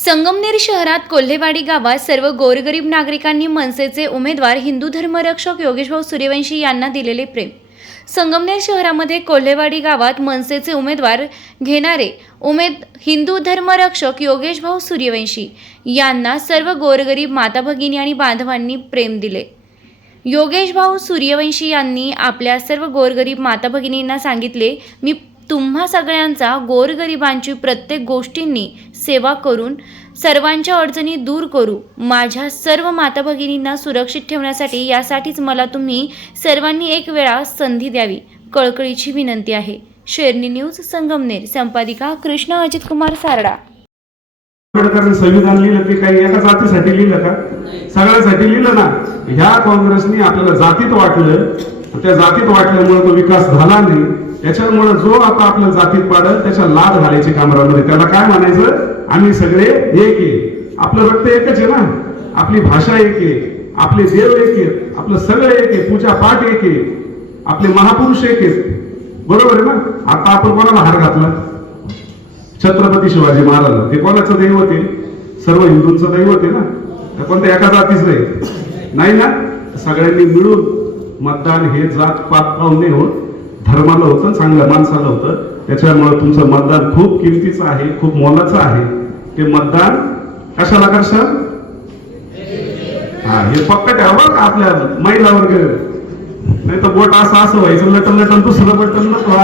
संगमनेर शहरात कोल्हेवाडी गावात सर्व गोरगरीब नागरिकांनी मनसेचे उमेदवार हिंदू धर्मरक्षक योगेशभाऊ सूर्यवंशी यांना दिलेले प्रेम. संगमनेर शहरामध्ये कोल्हेवाडी गावात मनसेचे उमेदवार घेणारे हिंदू धर्मरक्षक योगेशभाऊ सूर्यवंशी यांना सर्व गोरगरीब माता भगिनी आणि बांधवांनी प्रेम दिले. योगेशभाऊ सूर्यवंशी यांनी आपल्या सर्व गोरगरीब माता भगिनींना सांगितले, मी तुम्हा सगळ्यांचा गोरगरिबांची प्रत्येक गोष्टींनी सेवा करून सर्वांच्या अडचणी दूर करू. माझ्या सर्व माता भगिनींना सुरक्षित ठेवण्यासाठी यासाठीच मला तुम्ही सर्वांनी एक वेळा संधी द्यावी. कळकळीची विनंती आहे. शेरनी न्यूज संगमनेर. संपादिका कृष्णा अजित कुमार सारडा. आंबेडकरांनी संविधान लिहिलं ते काही एका जातीसाठी लिहिलं का? सगळ्यासाठी लिहिलं ना. ह्या काँग्रेसने आपल्याला जातीत वाटलं, त्या जातीत वाटल्यामुळे तो विकास झाला नाही. त्याच्यामुळे जो आता आपल्या जातीत पाडल त्याच्या लाद घालायची कामरामध्ये. त्याला काय म्हणायचं? आम्ही सगळे एक आहे. आपलं रक्त एकच आहे ना, आपली भाषा एक आहे, आपले देव एक आहे, आपलं सगळं एक आहे, पूजा पाठ एक आहे, आपले महापुरुष एक आहेत. बरोबर आहे ना? आता आपण कोणाला हार घातला? छत्रपती शिवाजी महाराज. ते कोणाचं दैवत आहे? सर्व हिंदूंचं दैवत आहे ना. त्या कोणत्या एका जातीचं आहे नाही ना. सगळ्यांनी मिळून मतदान हे जात पात पाहून नाही होत, धर्माला होतं, चांगल्या माणसाला होतं. त्याच्यामुळे तुमचं मतदान खूप किमतीचं आहे, खूप मोलाचं आहे. ते मतदान कशाला करशाल? हे पक्क ठेवा का आपल्या महिला वर्ग. नाही तर बोट असं व्हायचं, लटन लटन दुसरं बटन नको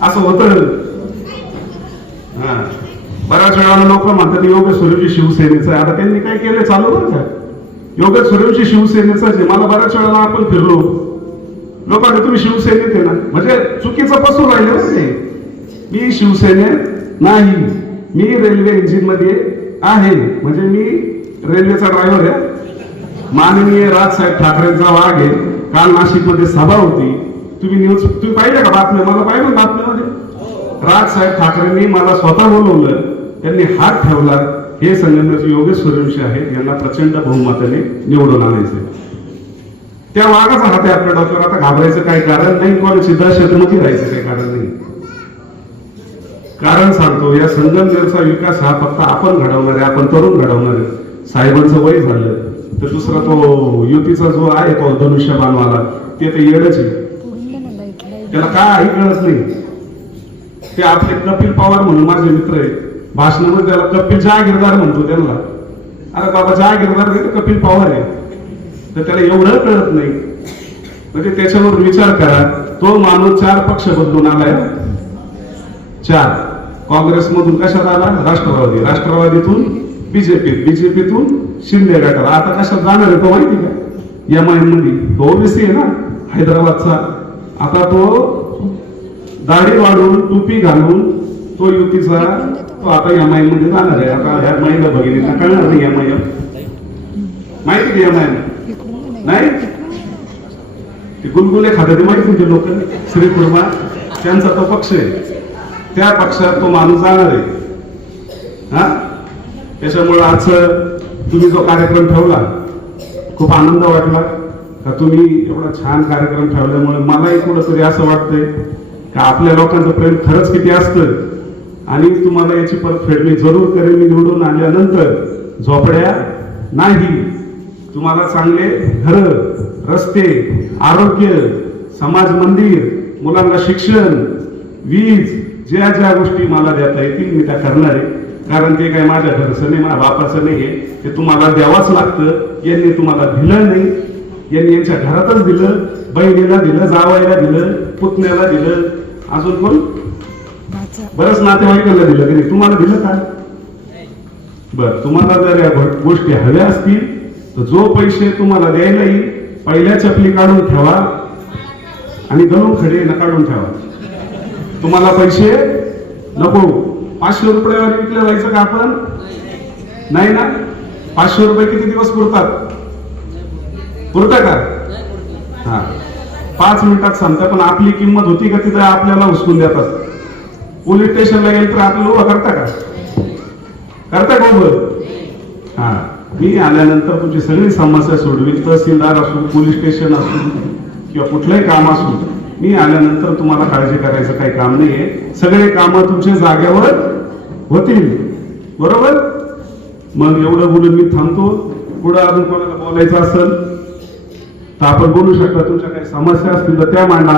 असं होतं. बऱ्याच वेळाला लोक म्हणतात योगेश सूर्यवंशी शिवसेनेचं आहे. आता त्यांनी काय केलं चालू बरं का? योगेश सूर्यवंशी शिवसेनेचं आहे. मला बऱ्याच वेळाला आपण फिरलो, लोकांना तुम्ही शिवसेनेत आहे ना, म्हणजे चुकीचं पसून राहिले होते. मी शिवसेनेत नाही, मी रेल्वे इंजिन मध्ये आहे. म्हणजे मी रेल्वेचा ड्रायव्हर आहे. माननीय राजसाहेब ठाकरेंचा वाघ आहे. काल नाशिकमध्ये सभा होती. तुम्ही पाहिलं का बातम्या? मला पाहिलं बातम्यामध्ये. राजसाहेब ठाकरेंनी मला स्वतः बोलवलं, त्यांनी हात ठेवला. हे संगमनेरचे योगेश सूर्यवंशी आहेत, यांना प्रचंड बहुमताने निवडून आणायचे. त्या वाघाचा हात आहे आपल्या डोक्यावर. आता घाबरायचं काही कारण नाही, कोणाची दहशतमध्ये राहायचं काही कारण नाही. कारण सांगतो, या संगमनेरचा विकास हा फक्त आपण घडवणार आहे, आपण तरुण घडवणार आहे. साहेबांचं वय झालं तर दुसरा तो युतीचा जो आहे तो धनुष्यबाणवाला, ते तर येडच आहे. त्याला काही कळत नाही. ते आपले कपिल पवार म्हणून माझे मित्र आहे, भाषणामध्ये त्याला कपिल जहागीरदार म्हणतो त्यांना. अरे बाबा, जहागीरदार कपिल पवार आहे, तर त्याला एवढं कळत नाही. म्हणजे त्याच्यावर विचार करा. तो माणूस 4 पक्ष बदलून आलाय. 4 काँग्रेसमधून कशात आला? राष्ट्रवादी, राष्ट्रवादीतून बीजेपीत, बीजेपीतून शिंदे गटाला. आता कशात जाणार आहे तो माहिती का? एमआयएम मध्ये. तो ओबीसी आहे ना, हैदराबादचा. आता तो दाढी वाढून टोपी घालून तो युतीचा, तो आता एमआयएम मध्ये जाणार आहे. आता ह्या महिला भगिनींना कळणार नाही एमआयएम माहिती का? एमआयएम नाही, ते गुलगुले खाते ते माहिती तुमचे लोक, श्रीकुर्मा, त्यांचा तो पक्ष आहे. त्या पक्षात तो माणूस जाणार आहे. त्याच्यामुळे आज तुम्ही जो कार्यक्रम ठेवला, खूप आनंद वाटला का तुम्ही एवढा छान कार्यक्रम ठेवल्यामुळे. मलाही कुठंतरी असं वाटतंय का आपल्या लोकांचं प्रेम खरंच किती असतं. आणि तुम्हाला याची परतफेड मी जरूर करेन. मी निवडून आल्यानंतर झोपड्या नाही, तुम्हाला चांगले घर, रस्ते, आरोग्य, समाज मंदिर, मुलांना शिक्षण, वीज, ज्या ज्या गोष्टी मला देता येतील मी त्या करणार आहे. कारण ते काय माझ्या घरचं नाही, माझ्या बापाचं नाही आहे. ते तुम्हाला द्यावंच लागतं. यांनी तुम्हाला दिलं नाही, यांनी यांच्या घरातच दिलं. बहिणीला दिलं, जावयाला दिलं, पुतण्याला दिलं, अजून कोण बरंच नातेवाईकांना दिलं. तरी तुम्हाला दिलं का? बर, तुम्हाला जर या गोष्टी हव्या असतील तर जो पैसे तुम्हाला द्यायला येईल, पहिल्या चपली काढून ठेवा आणि गणू खडे काढून ठेवा. तुम्हाला पैसे नको. 500 रुपयावर विकले जायचं का आपण? नाही ना. 500 रुपये किती दिवस पुरतात? पुरतं का? 5 मिनिटात सांगता. पण आपली किंमत होती का तिथे आपल्याला उचलून देतात. पोलीस स्टेशनला गेल तर आपल्याला उभा करता का? करता का उभं? मी आल्यानंतर तुमची सगळी समस्या सोडवी. तहसीलदार असो, पोलीस स्टेशन असो किंवा कुठलंही काम असो, मी आल्यानंतर तुम्हाला काळजी करायचं काही काम नाहीये. सगळे कामं तुमच्या जागेवर होतील, बरोबर. मग एवढं बोलून मी थांबतो. पुढे अजून कोणाला बोलायचं असेल तर आपण बोलू शकता. तुमच्या काही समस्या असतील तर त्या मांडा.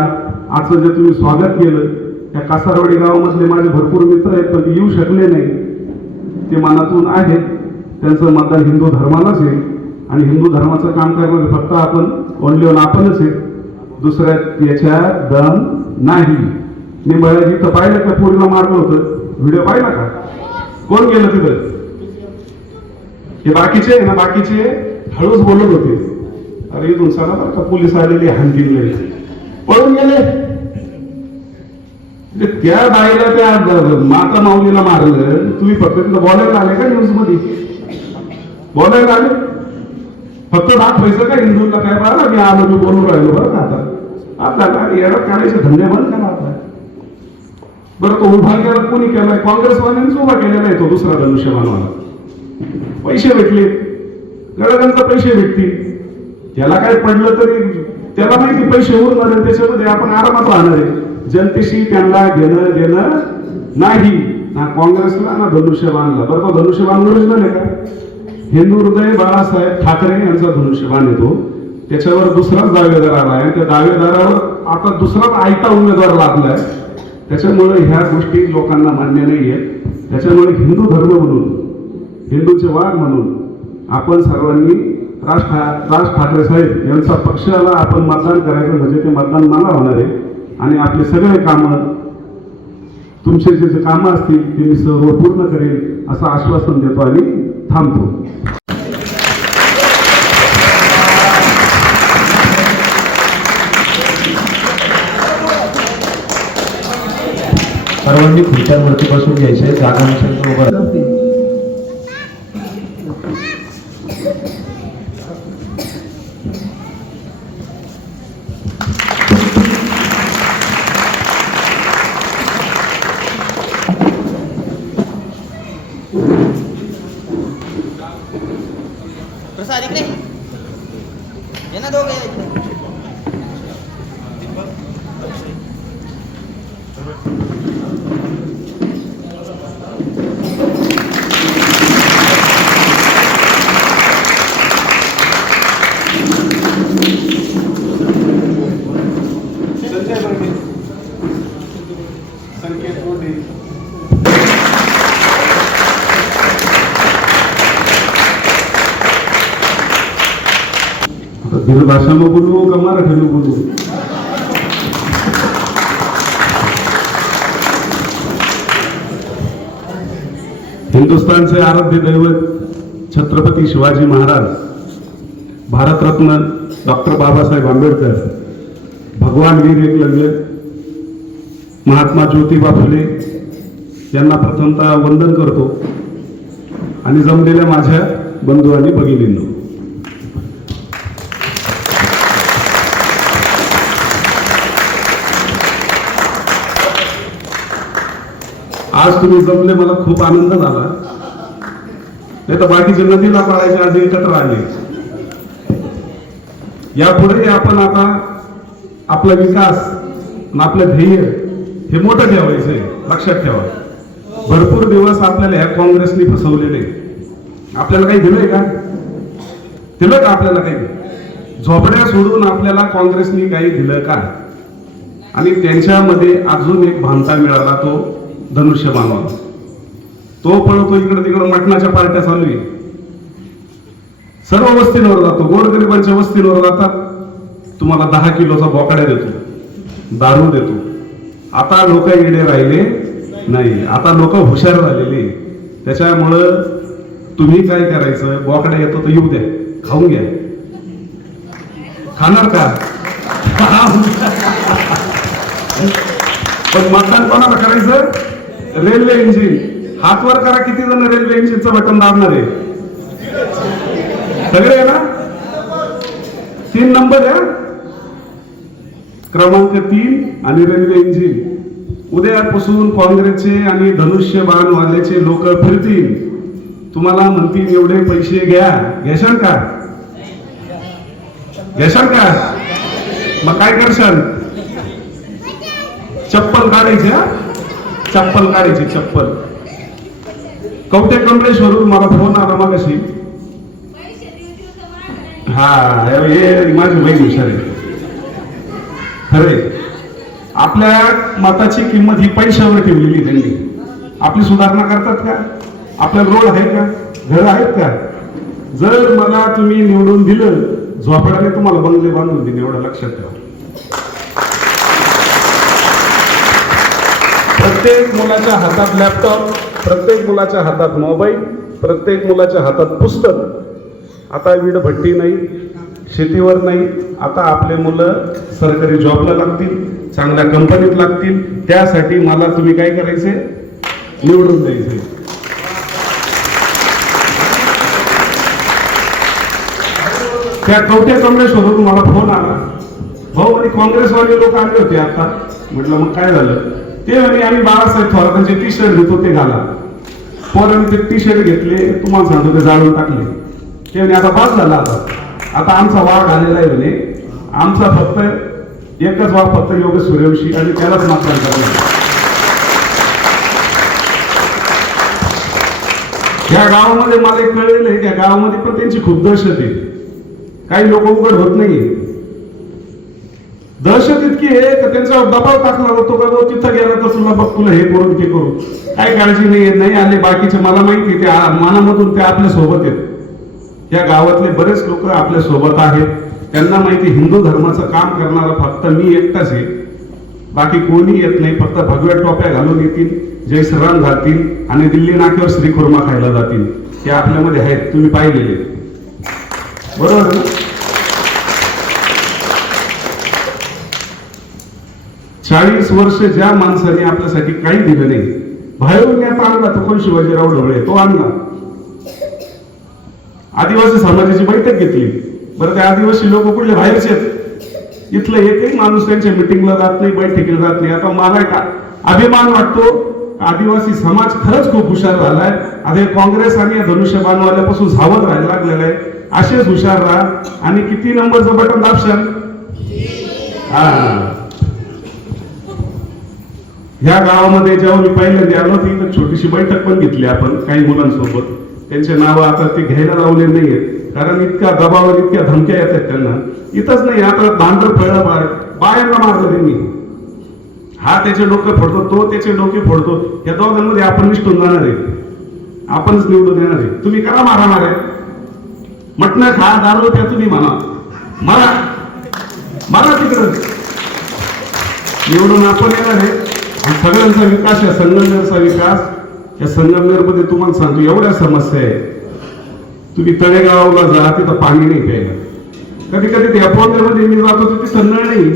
आजचं जे तुम्ही स्वागत केलं, त्या कासारवाडी गावामधले माझे भरपूर मित्र आहेत, पण ते येऊ शकले नाही. ते मनातून आहेत, त्यांचं मतदान हिंदू धर्मालाच आहे आणि हिंदू धर्माचं काम करणारे फक्त आपण ओनली ऑन आपणच आहे. दुसऱ्या याच्या दम नाही. मी मला जिथं पाहिलं त्या पोरीला मारलं होतं, व्हिडिओ पाहिला का? कोण गेलं तिथं? हे बाकीचे आहे ना, बाकीचे हळूच बोलत होते. अरे इथून चला बरं का, पोलीस आलेले हानतील पळून गेले. त्या बाईला त्या माता माऊलीला मारलं. तुम्ही फक्त तिथं बोलायला आले का? न्यूज मध्ये बोलायला आले? फक्त दाखवायचं का हिंदूंना काय? बरं मी आलो, मी बोलून राहिलो बरं का. आता येडत काढायचे धंदे बंद करा आता. बरं तो उभा केला कोणी केलाय? काँग्रेसवाल्यांनीच उभा केलेला आहे तो दुसरा धनुष्यबाणवाला. पैसे भेटले, गडगांचा पैसे भेटतील. त्याला काय पडलं तरी त्याला माहिती पैसे उरणार आहे, त्याच्यामध्ये आपण आरामात राहणार आहे. जनतेशी त्यांना घेणं देणं नाही, ना काँग्रेसला ना धनुष्यबाणला. बरं तो धनुष्यबाण ओरिजिनल आहे का? हिंदू हृदय बाळासाहेब ठाकरे यांचा धनुष्यबाण येतो. त्याच्यावर दुसराच दावेदार आलाय आणि त्या दावेदारावर आता दुसराच आयता उमेदवार लागलाय. त्याच्यामुळे ह्या गोष्टी लोकांना मान्य नाहीये. त्याच्यामुळे हिंदू धर्म म्हणून, हिंदूचे वाघ म्हणून आपण सर्वांनी राज ठाकरे साहेब यांचा पक्षाला आपण मतदान करायचं. म्हणजे ते मतदान मला होणार आहे आणि आपले सगळे कामं, तुमचे जे कामं असतील ते मी सर्व पूर्ण करेन असं आश्वासन देतो आणि थांबतो. सर्वांनी खुर्च्यांवरती बसून घ्यायचे. जागा नसेल तर उभं राहा. प्रसाद इकडे ये ना, दोघे इकडे. हिंदी भाषा में बोलू का मराठी में बोलू? हिंदुस्थानचे आराध्य दैवत छत्रपती शिवाजी महाराज, भारतरत्न डॉक्टर बाबासाहेब आंबेडकर, भगवान वीर एकलव्य, महात्मा ज्योतिबा फुले यांना प्रथमतः वंदन करतो आणि जमलेल्या माझ्या बंधू आणि भगिनींनो, आज तुम्ही जमले, मला खूप आनंद झाला. नाही तर बाकीचे नदीला पाळायचे आज एकत्र आले. यापुढे आपण आता आपला विकास, आपलं ध्येय हे मोठं ठेवायचंय. लक्षात ठेवा, भरपूर दिवस आपल्याला ह्या काँग्रेसने फसवलेले. आपल्याला काही दिलंय का? दिलं का आपल्याला काही? झोपड्या सोडून आपल्याला काँग्रेसने काही दिलं का? आणि त्यांच्यामध्ये अजून एक भामटा मिळाला, तो धनुष्यबाणवाला. तो पळतो इकडे तिकडे, मटणाच्या पार्ट्या चालू आहे. सर्व वस्तींवर जातो, गोरगरिबांच्या वस्तींवर जातात. तुम्हाला 10 किलोचा बोकड्या देतो, दारू देतो. आता लोक इकडे राहिले नाही, आता लोक हुशार झालेले. त्याच्यामुळं तुम्ही काय करायचं, बोकड्या येतो तर येऊ द्या, खाऊन घ्या. खाणार का? पण मतदान कोणाला करायचं? Railway engine. हात वर करा, किती जण रेल्वे इंजिनचं बटन दाबणार आहे? सगळे ना? 3 नंबर आहे, क्रमांक 3 आणि रेल्वे इंजिन. उद्यापासून काँग्रेसचे आणि धनुष्यबाणवाल्याचे लोक फिरतील, तुम्हाला म्हणतील एवढे पैसे घ्या. घेशाल का? घेशाल का? मग काय करशाल? चप्पल काढायची, हा चप्पल काढायची, चप्पल. कवठे कमलेश्वरून मला फोन आला मगाशी. हा हे माझी बहीण हुशार आहे. खरे आपल्या मताची किंमत ही पैशावर ठेवलेली त्यांनी. आपली सुधारणा करतात का? आपल्या रोड आहे का? घर आहेत का? जर मला तुम्ही निवडून दिलं, झोपड्याने तुम्हाला बंगले बांधून दिले, एवढं लक्षात ठेवा. प्रत्येक मुलाच्या हातात लॅपटॉप, प्रत्येक मुलाच्या हातात मोबाईल, प्रत्येक मुलाच्या हातात पुस्तक. आता वीडभट्टी नाही, शेतीवर नाही. आता आपले मुलं सरकारी जॉबला लागतील, चांगल्या कंपनीत लागतील. त्यासाठी मला तुम्ही काय करायचे? निवडून द्यायचे. त्या कवठे कमलेश्वरून मला फोन आला, भाऊ म्हणे काँग्रेसवाले लोक आले होते आता. म्हटलं मग काय झालं? ते म्हणे आम्ही बाळासाहेब थोरातांचे टी शर्ट घेतो ते घाला. पोरांनी ते टी शर्ट घेतले, तुम्हाला सांगतो ते जाळून टाकले. ते म्हणे आता पास झाला, आता आमचा वाघ आलेला आहे म्हणे. आमचा फक्त एकच वाघ, फक्त योगेश सूर्यवंशी, आणि त्यालाच मतदान करायचं. या गावामध्ये मला एक कळलेलं आहे, त्या गावामध्ये पण त्यांची खूप दहशत आहे. काही लोक उघड होत नाहीये. दहशत इतकी आहे की त्यांचा दबाव टाकला जातो का तिथं गेला तर तुला बघ, तुला हे करून ते करू. काही काळजी नाही आले बाकीचे. मला माहिती त्या मनामधून ते आपल्या सोबत आहेत. या गावातले बरेच लोक आपल्या सोबत आहेत. त्यांना माहिती हिंदू धर्माचं काम करणारा फक्त मी एकटाच आहे, बाकी कोणी येत नाही. फक्त भगव्या टोप्या घालून येतील, जय श्रीराम घालतील आणि दिल्ली नाक्यावर श्रीखुर्मा खायला जातील. ते आपल्यामध्ये आहेत, तुम्ही पाहिलेले, बरोबर ना? 40 वर्ष ज्या माणसाने आपल्यासाठी काही दिलं नाही, बाहेरून नेता आणला तो कोण? शिवाजीराव ढवळे, तो आणला. आदिवासी समाजाची बैठक घेतली. बरं, ते आदिवासी लोक कुठले? बाहेरचे आहेत. इथलं एकही माणूस त्यांच्या मिटिंगला जात नाही, बैठकीला जात नाही. आता मला का अभिमान वाटतो, आदिवासी समाज खरंच खूप हुशार झालाय. आता काँग्रेस आणि धनुष्यबाणवाल्यापासून सावध राहायला लागलेलं आहे. असेच हुशार राहा आणि किती नंबरचं बटन दाबशाल? ह्या गावामध्ये जेव्हा मी पहिल्यांदा आलो होती तर छोटीशी बैठक पण घेतली आपण काही मुलांसोबत. त्यांचे नाव आता ते घ्यायला लावले नाहीये, कारण इतक्या दबावात इतक्या धमक्या येतात त्यांना. इथंच नाही, आता भांडर फळलं बायांना मारलं त्यांनी. हा त्याचे डोके फोडतो, तो त्याचे डोके फोडतो. या दोघांमध्ये आपण निष्ठून जाणार आहे, आपणच निवडून देणार आहे. तुम्ही करा मारणार आहे? मटणं खा, दारू प्या, तुम्ही म्हणा, मला तिकडं निवडून आपण येणार आहे. सगळ्यांचा विकास, या संगमनेरचा विकास, या संगमनेरमध्ये तुम्हाला सांगतो एवढ्या समस्या आहे. तुम्ही तळेगावला जा, तिथं पाणी नाही प्यायला. कधी कधी त्या पोंड्यामध्ये मी जातो तिथं नळ नाही,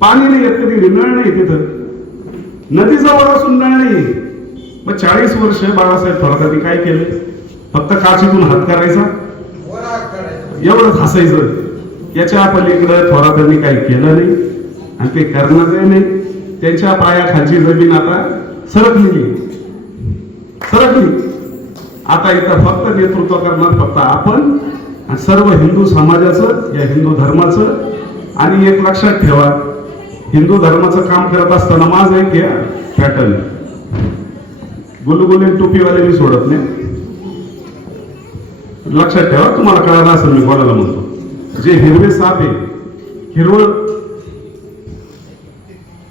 पाणी नाही येत. कधी नळ नाही तिथं, नदीजवळ असून नळ नाही. मग 40 वर्ष बाळासाहेब थोरातांनी काय केलं? फक्त काचेतून हात करायचा, एवढंच हसायचं. याच्या पलीकडे थोरातांनी काही केलं नाही आणि ते करणारही नाही. त्यांच्या पायाखालची जमीन आता सरकली. आता इथं फक्त नेतृत्व करणार फक्त आपण आणि सर्व हिंदू समाजाचं, या हिंदू धर्माचं. आणि एक लक्षात ठेवा, हिंदू धर्माचं काम करत असताना माझं एक पॅटर्न, गुलगुले टोपीवाले मी सोडत नाही. लक्षात ठेवा, तुम्हाला कळालं असेल मी बोलायला म्हणतो. जे हिरवे साप आहे, हिरवळ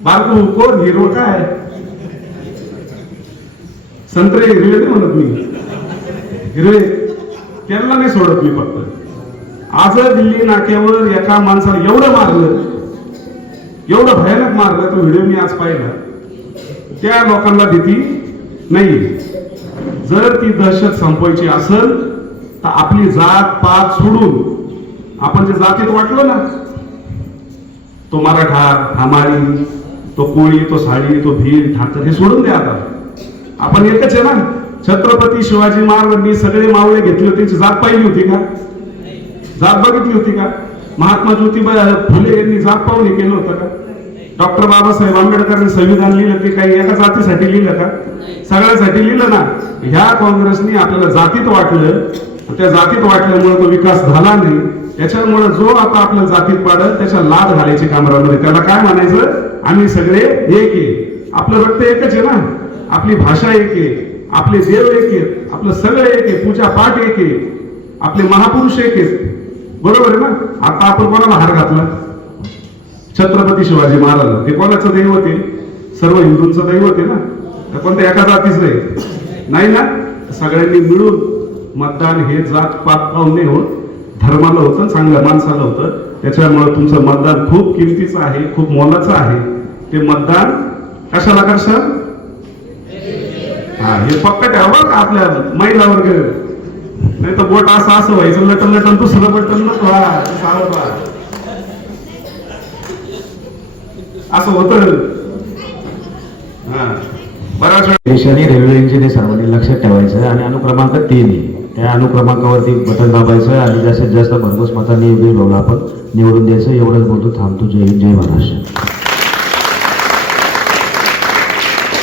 बारकू कोण? हिरवळ काय? संत्रे हिरवे नाही म्हणत मी, हिरवे त्यांना नाही सोडत मी. फक्त आज दिल्ली नाक्यावर एका माणसाला एवढं मारलं, एवढं भयानक मारलं, तो व्हिडिओ मी आज पाहिला. त्या लोकांना भीती नाही. जर ती दहशत संपवायची असेल तर आपली जात पात सोडून आपण जे जातीत वाटलो ना, तो मराठा, हमारी, तो कोळी, तो साडी, तो भील, ठाकर, हे सोडून द्या. आता आपण एकच आहे ना. छत्रपती शिवाजी महाराजांनी सगळे मावळे घेतले होते, त्यांची जात पाहिली होती का? जात बघितली होती का? महात्मा ज्योतिबा फुले यांनी जात पाहून हे केलं होतं का? डॉक्टर बाबासाहेब आंबेडकरांनी संविधान लिहिलं ते काही एका जातीसाठी लिहिलं का? सगळ्यांसाठी लिहिलं ना. ह्या काँग्रेसनी आपल्याला जातीत वाटलं, त्या जातीत वाटल्यामुळे तो विकास झाला नाही. त्याच्यामुळे जो आता आपल्या जातीत पाडल त्याच्या लाद घालायची कामरामध्ये, त्याला काय म्हणायचं? आम्ही सगळे एक आहे. आपलं रक्त एकच आहे ना, आपली भाषा एक आहे, आपले देव एक आहेत, आपलं सगळं एक आहे, पूजा पाठ एक आहे, आपले महापुरुष एक आहेत. बरोबर आहे ना. आता आपण कोणाला हार घातला? छत्रपती शिवाजी महाराज. ते कोणाचं दैवत आहे? सर्व हिंदूंचं दैवत आहे ना. तर कोणत्या एका जातीचं आहे? नाही ना. सगळ्यांनी मिळून मतदान हे जात पात पाहून नाही होत, धर्माला होतं, चांगल्या माणसाला होतं. त्याच्यामुळे तुमचं मतदान खूप किमतीचं आहे, खूप मोलाचं आहे. ते मतदान कशाला करशाल? हा, हे पक्क ठेवा का आपल्या महिला वर्ग. नाही तर बोट असं व्हायचं, लटन लटन दुसरं बटन नको. असं होतं. हा, बराच वेळ देशाने रेल्वे इंजिन हे सर्वांनी लक्षात ठेवायचं आणि अनुक्रमांक 3 त्या अनुक्रमांकावरती बटन दाबायचं आणि जास्तीत जास्त भरघोस मतांनी योगेश भाऊला आपण निवडून द्यायचं. एवढंच बोलतो, थांबतो. जय हिंद, जय महाराष्ट्र.